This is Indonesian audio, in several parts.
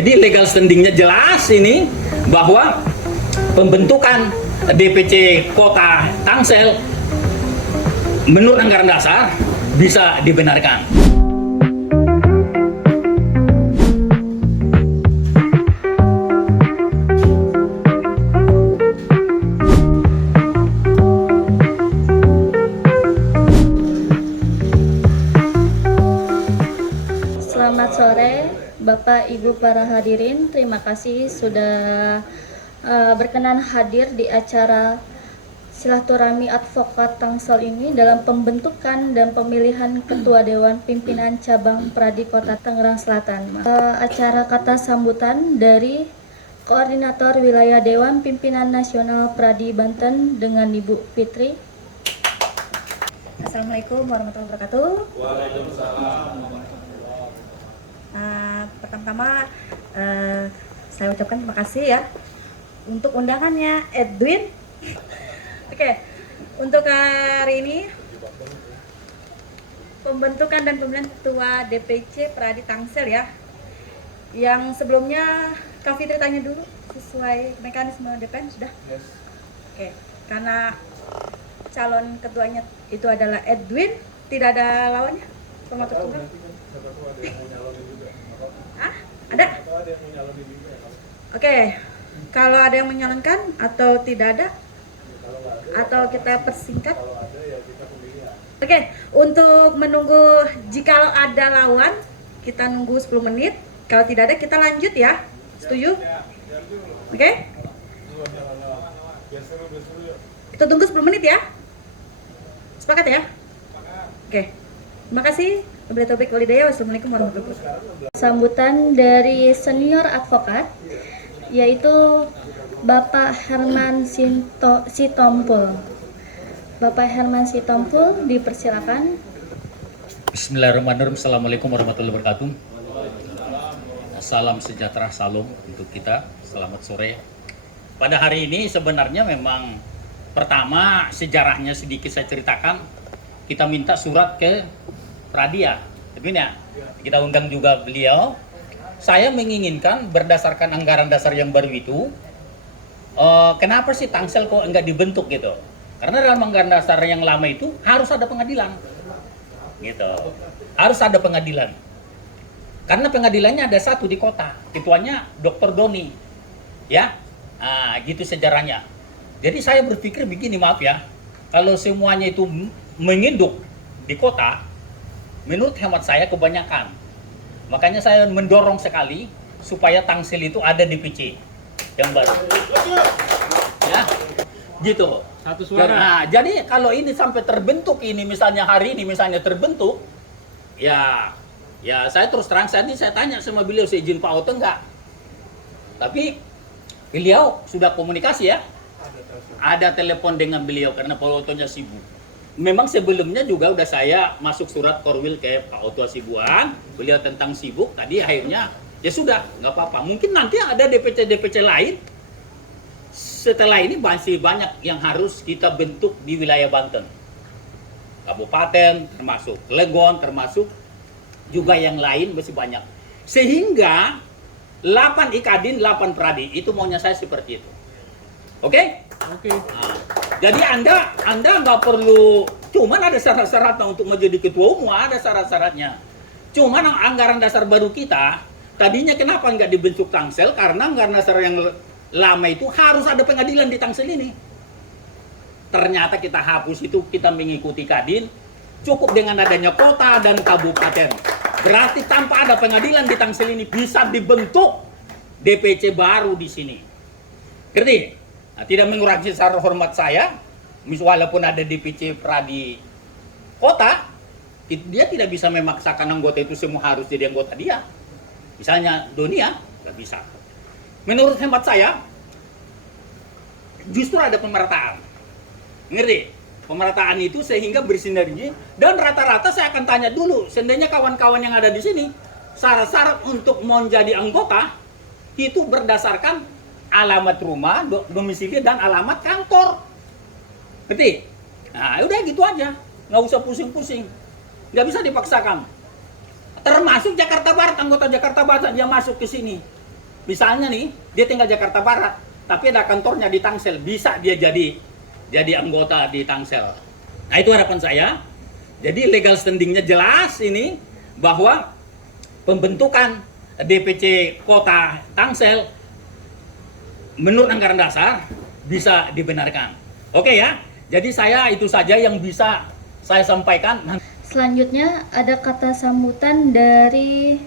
Jadi legal standingnya jelas ini bahwa pembentukan DPC Kota Tangsel menurut anggaran dasar bisa dibenarkan. Selamat sore, Bapak Ibu para hadirin. Terima kasih sudah berkenan hadir di acara silaturahmi advokat Tangsel ini dalam pembentukan dan pemilihan Ketua Dewan Pimpinan Cabang Pradi Kota Tangerang Selatan. Acara kata sambutan dari Koordinator Wilayah Dewan Pimpinan Nasional Pradi Banten dengan Ibu Fitri. Assalamualaikum warahmatullahi wabarakatuh. Waalaikumsalam. Pertama-tama saya ucapkan terima kasih ya untuk undangannya Edwin. Oke, untuk hari ini pembentukan dan pemilihan ketua DPC Pradi Tangsel ya. Yang sebelumnya Kak Fitri tanya dulu sesuai mekanisme DPN sudah? Yes. Oke, karena calon ketuanya itu adalah Edwin, tidak ada lawannya. Promotor tunggal. Siapa tahu ada yang mau nyalonin juga. Ah, ada? Atau ada yang mau nyalonin juga ya. Oke, kalau ada yang menyalonkan atau tidak ada, Kalau nggak ada, atau kita persingkat. kalau ada ya kita pemilihan. Oke, untuk menunggu jikalau ada lawan, kita nunggu 10 menit. Kalau tidak ada, kita lanjut ya. Setuju? Oke, Biar seru yuk. kita tunggu 10 menit ya. Sepakat ya? Oke, terima kasih. Wabillahi taufiq walhidayah. Wassalamualaikum warahmatullahi wabarakatuh. Sambutan dari senior advokat, yaitu Bapak Herman Sitompul. Bapak Herman Sitompul, dipersilakan. Bismillahirrahmanirrahim. Assalamualaikum warahmatullahi wabarakatuh. Salam sejahtera, salam untuk kita. Selamat sore. Pada hari ini sebenarnya memang pertama sejarahnya sedikit saya ceritakan. Kita minta surat ke Pradia, tapi ya kita undang juga beliau. Saya menginginkan berdasarkan anggaran dasar yang baru itu, kenapa sih Tangsel kok enggak dibentuk gitu? Karena dalam anggaran dasar yang lama itu harus ada pengadilan, gitu. Harus ada pengadilan. Karena pengadilannya ada satu di kota, ketuanya Dr. Doni, ya, gitu sejarahnya. Jadi saya berpikir begini, maaf ya, kalau semuanya itu menginduk di kota, menurut hemat saya kebanyakan. Makanya saya mendorong sekali supaya Tangsel itu ada DPC yang baru. Ya, gitu. Satu suara. Nah, jadi kalau ini sampai terbentuk ini, misalnya hari ini misalnya terbentuk, ya saya terus terang saya tanya sama beliau, saya izin Pak Oto enggak. Tapi beliau sudah komunikasi ya. Ada telepon dengan beliau karena Pak Otonya sibuk. Memang sebelumnya juga udah saya masuk surat korwil ke Pak Oto Hasibuan, beliau tentang sibuk, tadi akhirnya ya sudah, nggak apa-apa. Mungkin nanti ada DPC lain, setelah ini masih banyak yang harus kita bentuk di wilayah Banten. Kabupaten, termasuk Legon, termasuk juga yang lain masih banyak. Sehingga 8 Ikadin, 8 Pradi, itu maunya saya seperti itu. Oke? Oke. Nah, jadi Anda nggak perlu, cuman ada syarat-syaratnya untuk menjadi ketua umum, ada syarat-syaratnya. Cuman anggaran dasar baru kita, tadinya kenapa nggak dibentuk Tangsel? Karena anggaran dasar yang lama itu harus ada pengadilan di Tangsel ini. Ternyata kita hapus itu, kita mengikuti Kadin, cukup dengan adanya kota dan kabupaten. Berarti tanpa ada pengadilan di Tangsel ini bisa dibentuk DPC baru di sini. Ngerti? Nah, tidak mengurangi secara hormat saya, walaupun ada DPC Pradi Kota, dia tidak bisa memaksakan anggota itu semua harus jadi anggota dia. Misalnya Donia, nggak bisa. Menurut hemat saya, justru ada pemerataan. Ngerti? Pemerataan itu sehingga bersinergi, dan rata-rata saya akan tanya dulu, seandainya kawan-kawan yang ada di sini, syarat-syarat untuk menjadi anggota itu berdasarkan alamat rumah, domisili, dan alamat kantor. Ngerti? Nah, udah gitu aja. Nggak usah pusing-pusing. Nggak bisa dipaksakan. Termasuk Jakarta Barat, anggota Jakarta Barat dia masuk ke sini. misalnya nih, dia tinggal Jakarta Barat, tapi ada kantornya di Tangsel, bisa dia jadi anggota di Tangsel. Nah, itu harapan saya. Jadi legal standingnya jelas ini, bahwa pembentukan DPC Kota Tangsel menurut anggaran dasar bisa dibenarkan. Oke ya, jadi saya itu saja yang bisa saya sampaikan. Selanjutnya ada kata sambutan dari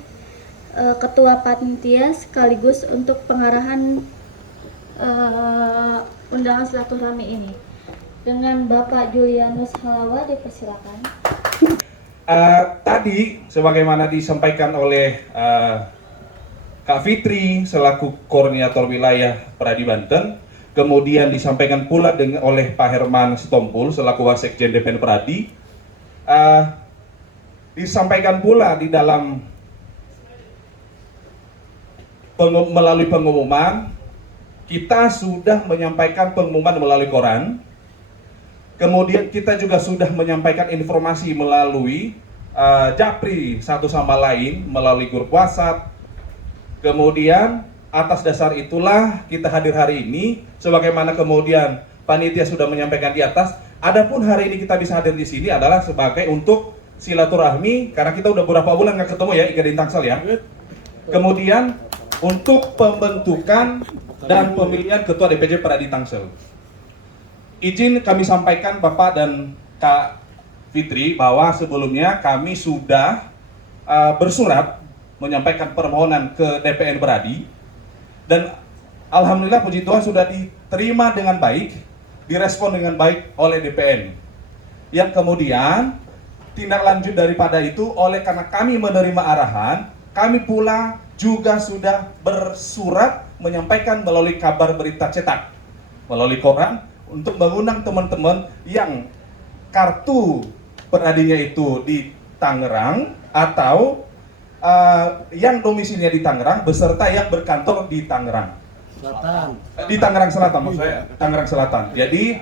Ketua Panitia sekaligus untuk pengarahan undangan silaturahmi ini. Dengan Bapak Julianus Halawa dipersilakan. Tadi sebagaimana disampaikan oleh Kak Fitri selaku koordinator wilayah Pradi Banten, kemudian disampaikan pula oleh Pak Herman Sitompul selaku Wasekjen DPN Pradi, disampaikan pula di dalam melalui pengumuman, kita sudah menyampaikan pengumuman melalui koran. Kemudian kita juga sudah menyampaikan informasi melalui Japri satu sama lain, melalui grup WhatsApp. Kemudian atas dasar itulah kita hadir hari ini, sebagaimana kemudian panitia sudah menyampaikan di atas. Adapun hari ini kita bisa hadir di sini adalah sebagai untuk silaturahmi, karena kita udah beberapa bulan nggak ketemu ya, Ikadin Tangsel ya. Kemudian untuk pembentukan dan pemilihan ketua DPC Pradi Tangsel. Izin kami sampaikan Bapak dan Kak Fitri bahwa sebelumnya kami sudah bersurat menyampaikan permohonan ke DPN Pradi, dan alhamdulillah puji Tuhan sudah diterima dengan baik, direspon dengan baik oleh DPN. Yang kemudian tindak lanjut daripada itu, oleh karena kami menerima arahan, kami pula juga sudah bersurat menyampaikan melalui kabar berita cetak, melalui koran, untuk mengundang teman-teman yang kartu peradinya itu di Tangerang atau yang domisilinya di Tangerang beserta yang berkantor di Tangerang. Di Tangerang Selatan, maksud saya Tangerang Selatan. Jadi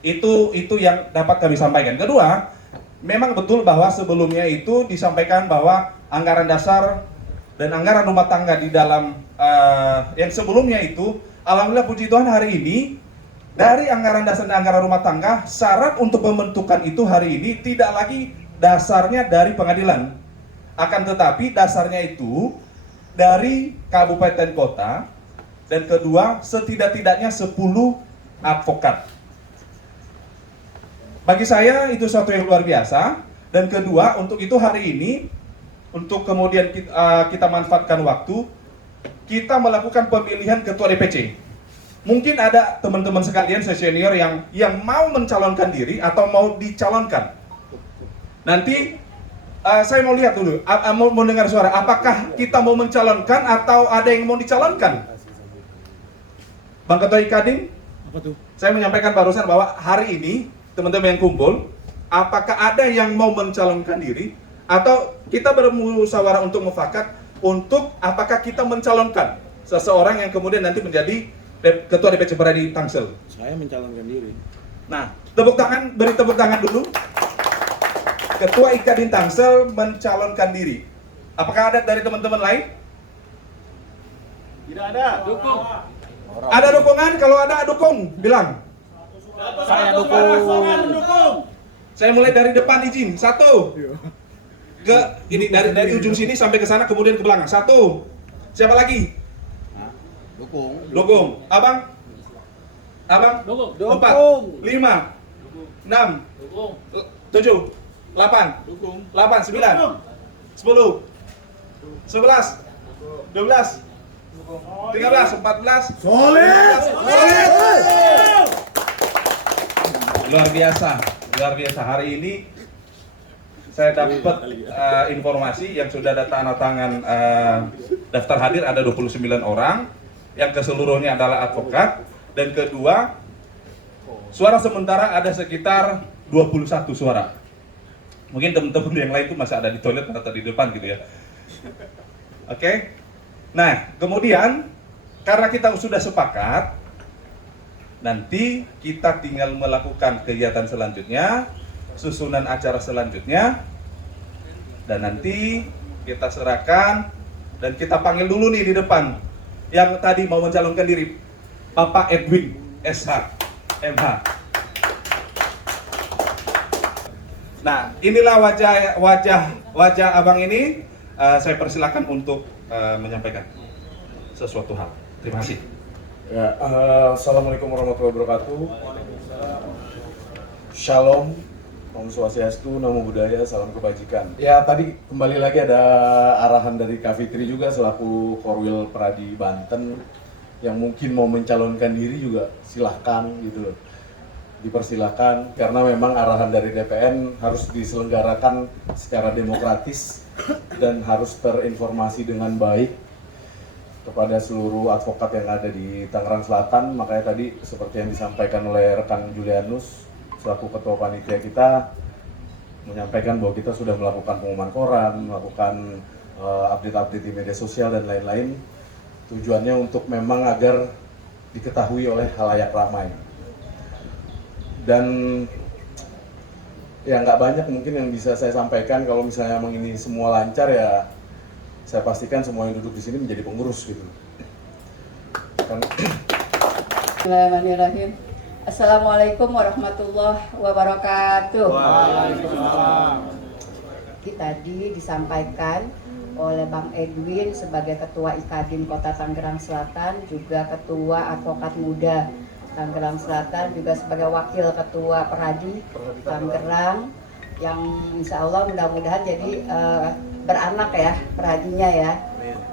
itu yang dapat kami sampaikan. Kedua, memang betul bahwa sebelumnya itu disampaikan bahwa anggaran dasar dan anggaran rumah tangga di dalam yang sebelumnya itu, alhamdulillah puji Tuhan hari ini dari anggaran dasar dan anggaran rumah tangga, syarat untuk pembentukan itu hari ini tidak lagi dasarnya dari pengadilan, akan tetapi dasarnya itu dari kabupaten kota. Dan kedua, setidak-tidaknya 10 advokat. Bagi saya itu suatu yang luar biasa. Dan kedua, untuk itu hari ini, untuk kemudian kita manfaatkan waktu, kita melakukan pemilihan ketua DPC. Mungkin ada teman-teman sekalian senior yang mau mencalonkan diri atau mau dicalonkan. Nanti saya mau lihat dulu, mau dengar suara. Apakah kita mau mencalonkan atau ada yang mau dicalonkan? Bang Ketua Ikadin, apa tuh? Saya menyampaikan barusan bahwa hari ini teman-teman yang kumpul, apakah ada yang mau mencalonkan diri atau kita bermusyawarah untuk mufakat untuk apakah kita mencalonkan seseorang yang kemudian nanti menjadi Ketua DPC Pradi Tangsel? Saya mencalonkan diri. Nah, tepuk tangan, beri tepuk tangan dulu. Ketua Ikadin Tangsel mencalonkan diri. Apakah ada dari teman-teman lain? Tidak ada. Dukung. Ada dukungan? Kalau ada dukung, bilang. Saya dukung. Saya mulai dari depan, izin. 1. Ke ini dari ujung sini sampai ke sana, kemudian ke belakang. 1. Siapa lagi? Dukung. Abang? Dukung. 4, 5, 6, 7, 8, 9, 10, 11, 12, 13, 14. Solid. Luar biasa. Hari ini saya dapat informasi yang sudah ada tanda tangan daftar hadir ada 29 orang, yang keseluruhnya adalah advokat, dan kedua suara sementara ada sekitar 21 suara. Mungkin teman-teman yang lain itu masih ada di toilet atau di depan gitu ya. Oke. Nah, kemudian karena kita sudah sepakat, nanti kita tinggal melakukan kegiatan selanjutnya, susunan acara selanjutnya, dan nanti kita serahkan dan kita panggil dulu nih di depan yang tadi mau mencalonkan diri, Bapak Edwin SH MH. Nah, inilah wajah abang ini. Saya persilakan untuk menyampaikan sesuatu hal. Terima kasih. Ya, assalamualaikum warahmatullahi wabarakatuh. Shalom, Om Swastiastu, Namo Buddhaya, salam kebajikan. Ya, tadi kembali lagi ada arahan dari Kak Fitri juga selaku Korwil Pradi Banten yang mungkin mau mencalonkan diri juga silahkan gitu loh. Dipersilahkan karena memang arahan dari DPN harus diselenggarakan secara demokratis dan harus terinformasi dengan baik kepada seluruh advokat yang ada di Tangerang Selatan. Makanya tadi seperti yang disampaikan oleh rekan Julianus selaku ketua panitia kita menyampaikan bahwa kita sudah melakukan pengumuman koran, melakukan update-update di media sosial dan lain-lain. Tujuannya untuk memang agar diketahui oleh khalayak ramai. Dan ya nggak banyak mungkin yang bisa saya sampaikan. Kalau misalnya memang ini semua lancar ya saya pastikan semua yang duduk di sini menjadi pengurus gitu. Bismillahirrahmanirrahim. Assalamualaikum warahmatullahi wabarakatuh. Waalaikumsalam. Tadi disampaikan oleh Bang Edwin sebagai Ketua IKADIM Kota Tangerang Selatan, juga Ketua Advokat Muda Tangerang Selatan, juga sebagai Wakil Ketua Peradi Tangerang, yang insya Allah mudah-mudahan jadi beranak ya peradinya ya.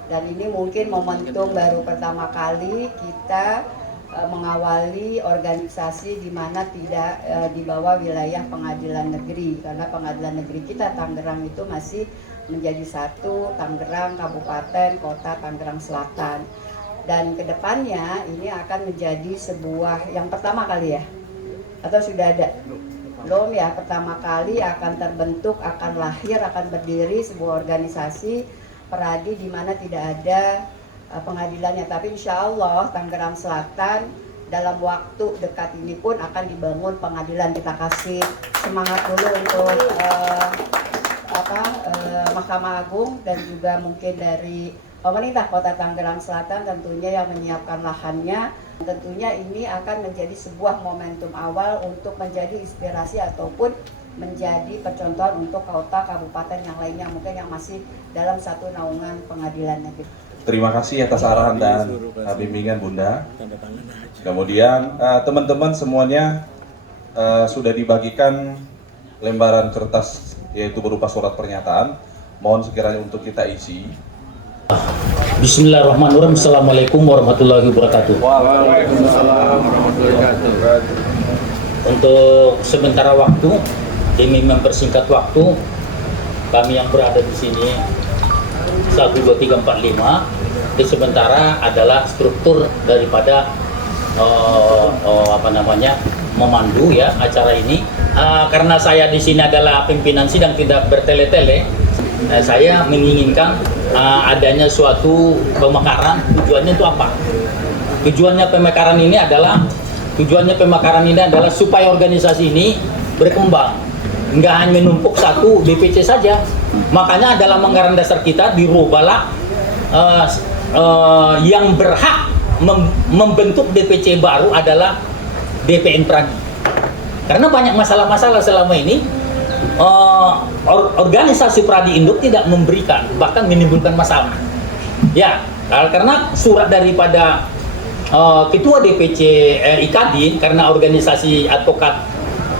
Dan ini mungkin momentum baru pertama kali kita mengawali organisasi di mana tidak di bawah wilayah pengadilan negeri, karena pengadilan negeri kita Tangerang itu masih menjadi satu, Tangerang, Kabupaten, Kota Tangerang Selatan. Dan kedepannya ini akan menjadi sebuah yang pertama kali ya, atau sudah ada? Belum ya, pertama kali akan terbentuk, akan lahir, akan berdiri sebuah organisasi peradi di mana tidak ada pengadilannya. Tapi insya Allah Tangerang Selatan dalam waktu dekat ini pun akan dibangun pengadilan. Kita kasih semangat dulu untuk Mahkamah Agung dan juga mungkin dari pemerintah Kota Tangerang Selatan tentunya yang menyiapkan lahannya. Tentunya ini akan menjadi sebuah momentum awal untuk menjadi inspirasi ataupun menjadi percontohan untuk kota kabupaten yang lainnya mungkin yang masih dalam satu naungan pengadilan negeri. Terima kasih atas arahan dan bimbingan Bunda. Kemudian teman-teman semuanya sudah dibagikan lembaran kertas yaitu berupa surat pernyataan. Mohon sekiranya untuk kita isi. Bismillahirrahmanirrahim. Assalamualaikum warahmatullahi wabarakatuh. Waalaikumsalam warahmatullahi wabarakatuh. Untuk sementara waktu, demi mempersingkat waktu, kami yang berada di sini 1, 2, 3, 4, 5 di sementara adalah struktur daripada memandu ya acara ini. Karena saya di sini adalah pimpinan sidang tidak bertele-tele, saya menginginkan adanya suatu pemekaran. Tujuannya itu apa? Tujuannya pemekaran ini adalah supaya organisasi ini berkembang, nggak hanya menumpuk satu DPC saja. Makanya dalam anggaran dasar kita dirubahlah yang berhak membentuk DPC baru adalah DPN Pradi. Karena banyak masalah-masalah selama ini organisasi Pradi Induk tidak memberikan, bahkan menimbulkan masalah. Ya, karena surat daripada Ketua DPC IKADIM, karena organisasi advokat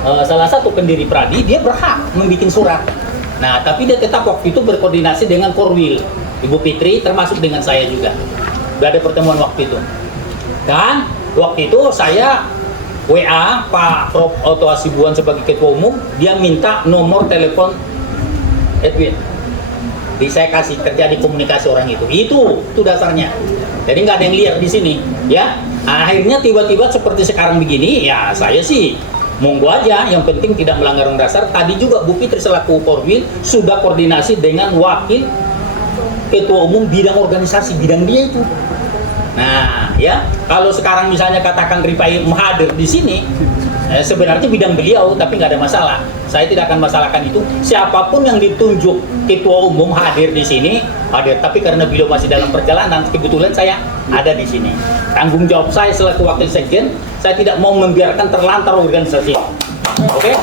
salah satu pendiri Pradi, dia berhak membuat surat. Nah, tapi dia tetap waktu itu berkoordinasi dengan Korwil, Ibu Fitri, termasuk dengan saya juga. Sudah ada pertemuan waktu itu. Dan waktu itu saya WA Pak Prof. Otto Hasibuan sebagai Ketua Umum, dia minta nomor telepon Edwin. Jadi saya kasih, terjadi komunikasi orang itu. Itu dasarnya. Jadi nggak ada yang liar di sini, ya. Akhirnya tiba-tiba seperti sekarang begini, ya saya sih monggo aja. Yang penting tidak melanggar dasar. Tadi juga Bu Fitri selaku Korwil sudah koordinasi dengan wakil Ketua Umum bidang organisasi, bidang dia itu. Nah, ya, kalau sekarang misalnya katakan Rifai hadir di sini, sebenarnya bidang beliau, tapi nggak ada masalah. Saya tidak akan masalahkan itu. Siapapun yang ditunjuk ketua umum hadir di sini, hadir. Tapi karena beliau masih dalam perjalanan, kebetulan saya ada di sini. Tanggung jawab saya selaku wakil sekjen, saya tidak mau membiarkan terlantar organisasi. Oke?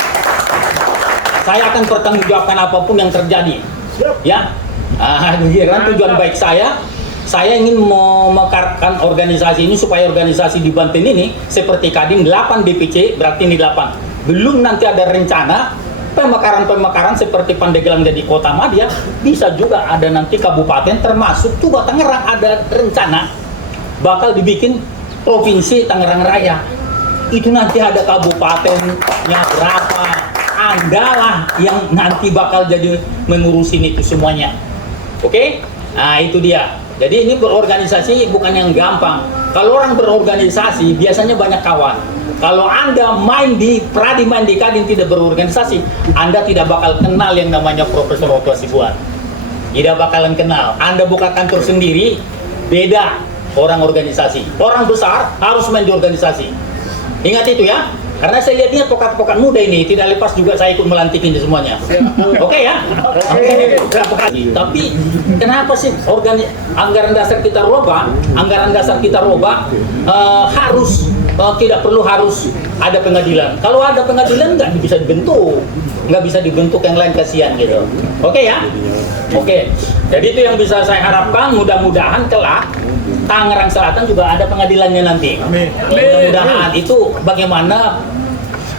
Saya akan pertanggungjawabkan apapun yang terjadi. Ya, tujuan baik saya ingin memekarkan organisasi ini supaya organisasi di Banten ini seperti Kadin 8 DPC, berarti ini 8. Belum nanti ada rencana pemekaran-pemekaran seperti Pandeglang jadi kota madya, bisa juga ada nanti kabupaten termasuk juga Tangerang ada rencana bakal dibikin provinsi Tangerang Raya. Itu nanti ada kabupatennya berapa, Anda lah yang nanti bakal jadi mengurusin itu semuanya. Oke? Nah, itu dia. Jadi ini berorganisasi bukan yang gampang. Kalau orang berorganisasi biasanya banyak kawan. Kalau Anda main di Kadin tidak berorganisasi, Anda tidak bakal kenal yang namanya Profesor Otto Hasibuan. Tidak bakalan kenal. Anda buka kantor sendiri, beda orang organisasi. Orang besar harus main di organisasi. Ingat itu ya. Karena saya lihatnya pokat-pokat muda ini tidak lepas juga saya ikut melantikin di semuanya. Oke ya? Oke. Tapi kenapa sih anggaran dasar kita roba? Anggaran dasar kita roba harus tidak perlu harus ada pengadilan. Kalau ada pengadilan nggak bisa dibentuk yang lain, kasihan gitu. Oke ya? Oke. Jadi itu yang bisa saya harapkan. Mudah-mudahan kelak Tangerang Selatan juga ada pengadilannya nanti. Mudah-mudahan itu bagaimana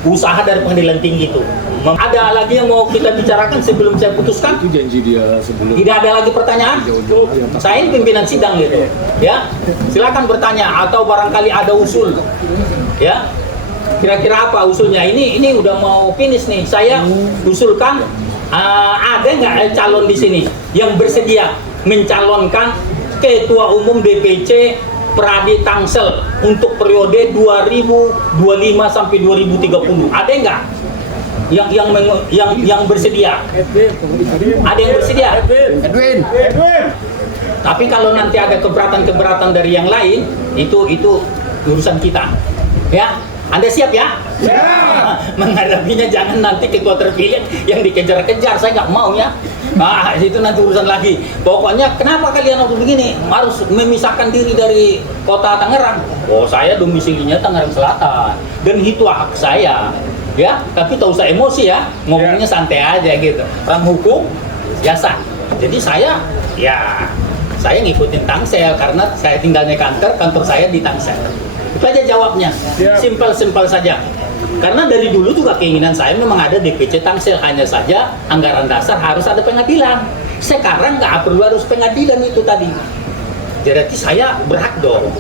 usaha dari pengadilan tinggi itu. Ada lagi yang mau kita bicarakan sebelum saya putuskan? Itu janji dia sebelum. Tidak ada lagi pertanyaan? Saya ini pimpinan sidang gitu. Ya, silakan bertanya atau barangkali ada usul. Ya, kira-kira apa usulnya? Ini udah mau finish nih. Saya usulkan ada nggak calon di sini yang bersedia mencalonkan Ketua Umum DPC Pradi Tangsel untuk periode 2025 sampai 2030. Ada nggak yang bersedia? Ada yang bersedia? Edwin. Tapi kalau nanti ada keberatan dari yang lain, itu urusan kita. Ya, Anda siap ya? Menghadapinya jangan nanti ketua terpilih yang dikejar-kejar. Saya nggak mau ya. Nah, itu nanti urusan lagi. Pokoknya kenapa kalian harus begini? Harus memisahkan diri dari kota Tangerang. Oh, saya domisilinya Tangerang Selatan. Dan itu hak saya. Ya, tapi tak usah emosi ya. Ngomongnya santai aja gitu. Orang hukum biasa. Jadi saya ngikutin Tangsel karena saya tinggalnya kantor saya di Tangsel. Itu aja jawabnya. Simpel saja. Karena dari dulu juga keinginan saya memang ada DPC Tangsel, hanya saja anggaran dasar harus ada pengadilan. Sekarang nggak perlu harus pengadilan itu tadi. Jadi saya berhak dong.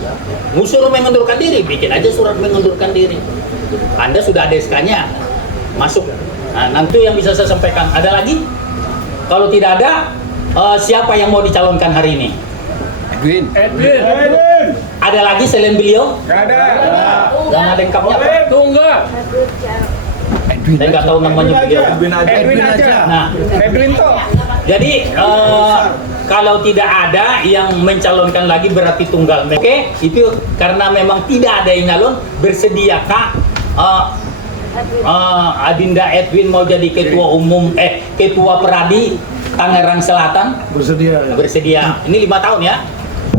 Ngusul mengundurkan diri, bikin aja surat mengundurkan diri. Anda sudah ada SK-nya, masuk. Nah, nanti yang bisa saya sampaikan. Ada lagi? Kalau tidak ada, siapa yang mau dicalonkan hari ini? Edwin. Ada lagi selain beliau? Gak ada. Yang ada lengkapnya apa? Tunggal. Saya nggak tahu namanya beliau. Edwin aja. Nah, Edwin toh. jadi kalau tidak ada yang mencalonkan lagi berarti tunggal. Oke, itu karena memang tidak ada yang nyalon, bersediakah Adinda Edwin mau jadi ketua umum ketua Pradi Tangerang Selatan? Bersedia. Ini 5 tahun ya.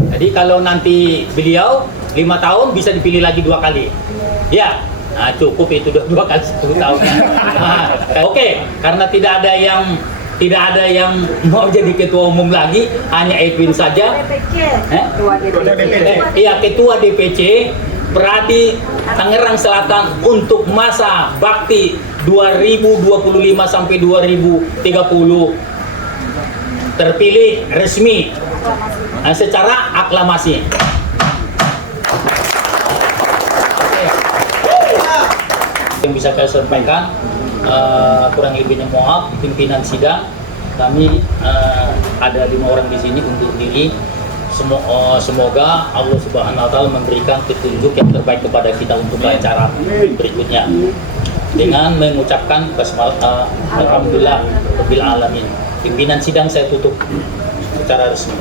Jadi kalau nanti beliau 5 tahun bisa dipilih lagi 2 kali. Ya. Nah, cukup itu 2 kali 10 tahun. Oke, karena tidak ada yang mau jadi ketua umum lagi, hanya Edwin saja. Iya, ketua DPC Pradi Tangerang Selatan untuk masa bakti 2025 sampai 2030 terpilih resmi secara aklamasi. Yang bisa saya sampaikan, kurang lebihnya maaf, pimpinan sidang kami ada 5 orang di sini undur diri. Semoga Allah Subhanahu Wa Taala memberikan petunjuk yang terbaik kepada kita untuk acara berikutnya. Dengan mengucapkan alhamdulillah rabbil alamin. Pimpinan sidang saya tutup secara resmi.